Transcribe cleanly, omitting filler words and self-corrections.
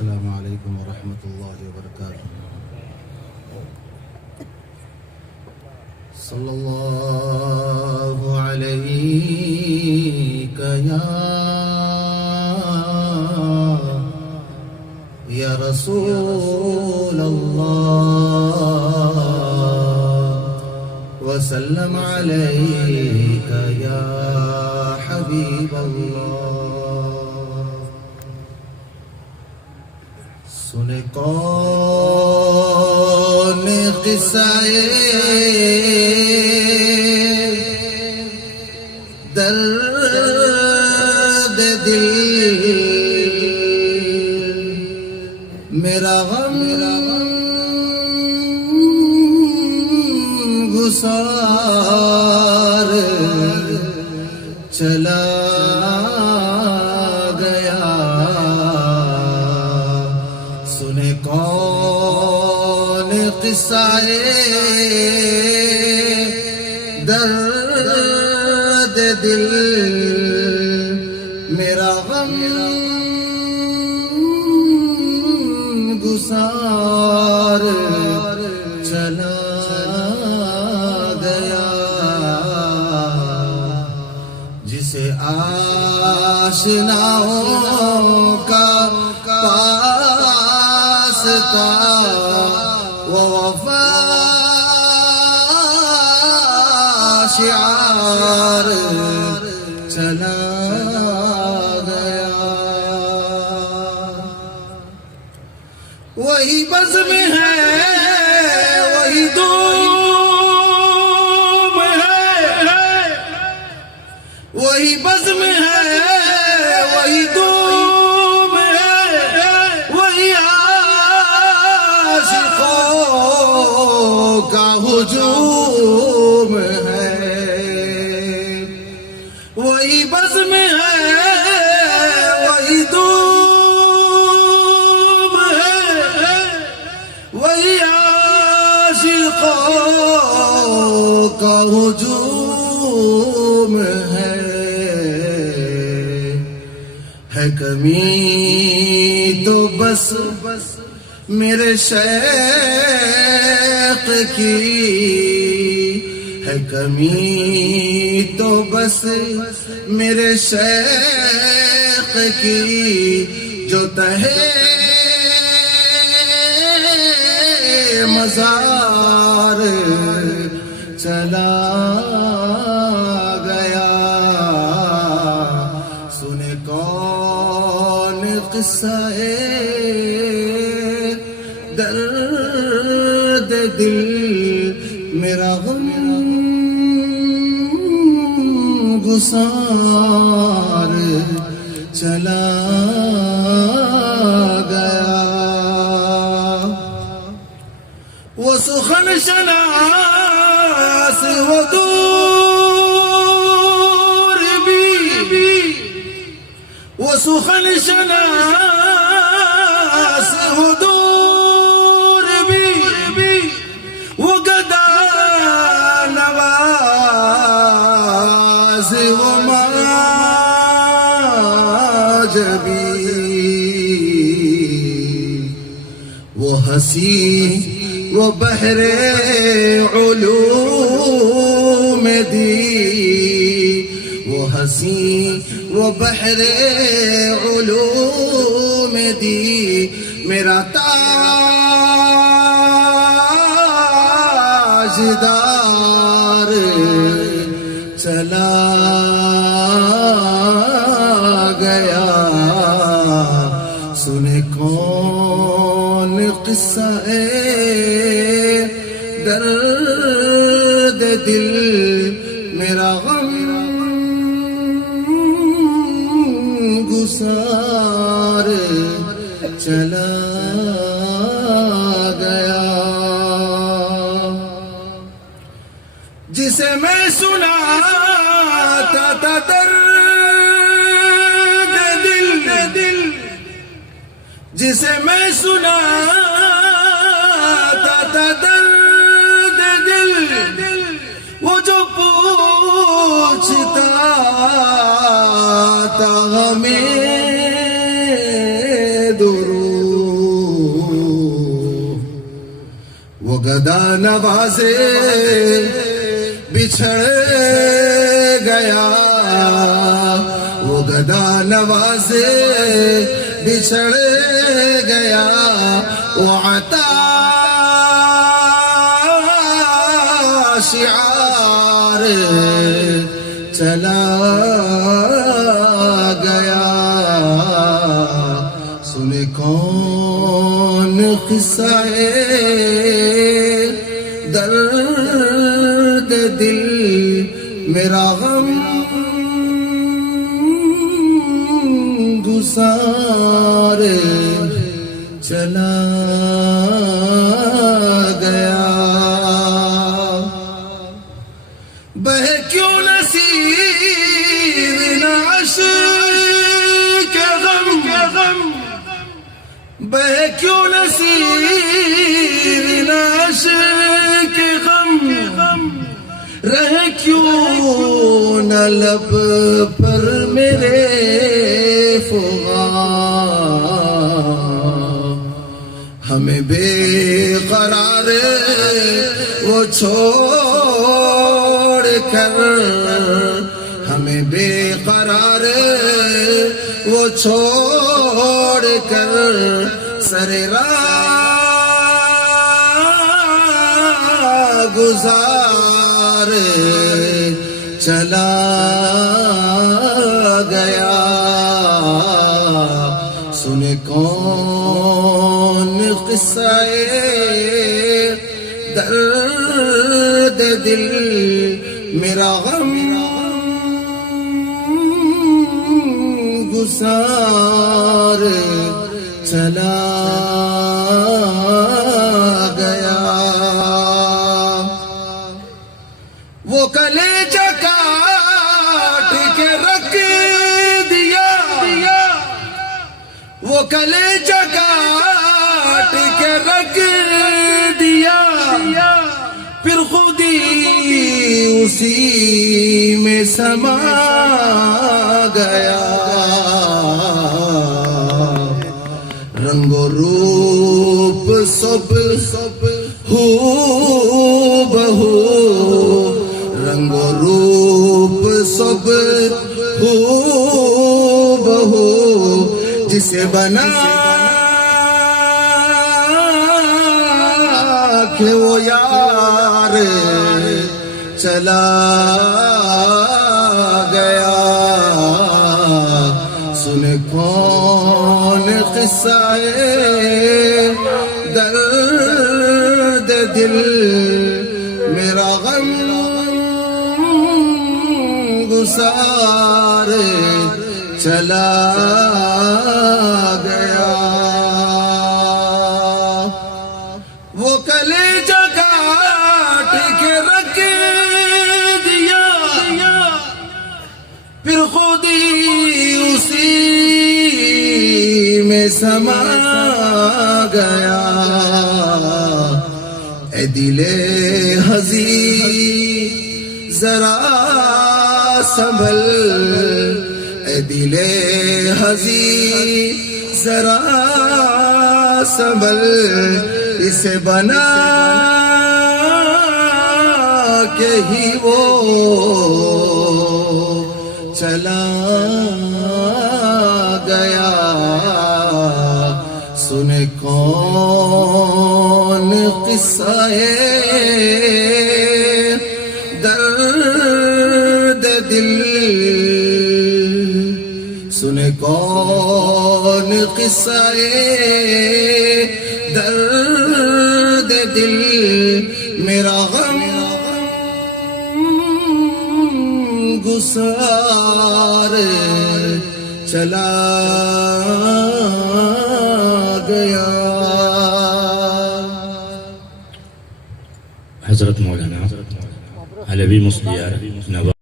السلام علیکم ورحمۃ اللہ وبرکاتہ. صلی اللہ علیک یا رسول اللہ وسلم علیک یا حبیب اللہ. سنے کون قصہ درد دل میرا غم گسار چلا گیا. سنے کون قصہ درد دل میرا غم گسار چلا گیا. جسے آشناؤں کا واسطہ وہ وفا شعار چلا گیا. وہی بزم ہے وہی دوم ہے وہی بزم ہے وہی دوم ہے وہی عاشقوں کا ہجوم ہے. وہی بزم ہے وہی دوم ہے وہی عاشقوں کا ہجوم ہے. کمی تو بس میرے شیخ کی ہے. کمی تو بس میرے شیخ کی جو تہے مزار چلا گیا. سنے کون قصہ درد دل میرا غم گسار چلا گیا. وہ سخن شناس وہ دور بھی وہ سخن شناس وہ دور بھی وہ گدا نواز وہ ماجبی وہ ہنسی وہ بحر علوم دی وہ ہنسی وہ بحر علوم دی میرا تاجدار چلا گیا. سنے کون قصہ درد دل میرا غم گسار چلا گیا. جسے میں سناتا تھا درد دل جسے میں سناتا تھا درد دل وہ جو پوچھتا تھا ہمیں درود گدا نوازے بچھڑ گیا، وہ گدا نوازے بچھڑ گیا، وہ عطا شعار چلا گیا۔ سنے کون قصہ درد دل، میرا غم گسار چلا گیا۔ بہ کیوں نصیب عاشق کے غم، بہ کیوں نصیب عاشق کے غم، رہ کیوں نہ لب پر میرے فغان، ہمیں بے قرار وہ چھوڑ کر، ہمیں بے قرار وہ چھوڑ کر، سر راہ گزار چلا گیا۔ سنے کون قصہ درد دل، میرا غم گسار چلا گیا۔ وہ کلیجہ کاٹ کے رکھ دیا، وہ کلیجہ کاٹ کے رکھ دیا، پھر خود ہی اسی میں سما گیا۔ رنگ و روپ سب ہو بہو، رنگ و روپ سب ہو بہو، جسے بنا کہ وہ یار چلا گیا۔ سنے کون قصہ درد دل، میرا غم گسار چلا گیا۔ وہ کلیجہ کاٹ کے رکھ دیا، پھر خود ہی اسی میں سما گیا۔ اے دل ہزی ذرا سنبھل، اے دل ہزی ذرا سنبھل، اسے بنا کے ہی وہ چلا گیا۔ سنے کون قصہ درد دل، سنے کون قصہ درد دل، میرا غم گسار چلا گیا۔ حضرت مولانا علوی مصلیار نواز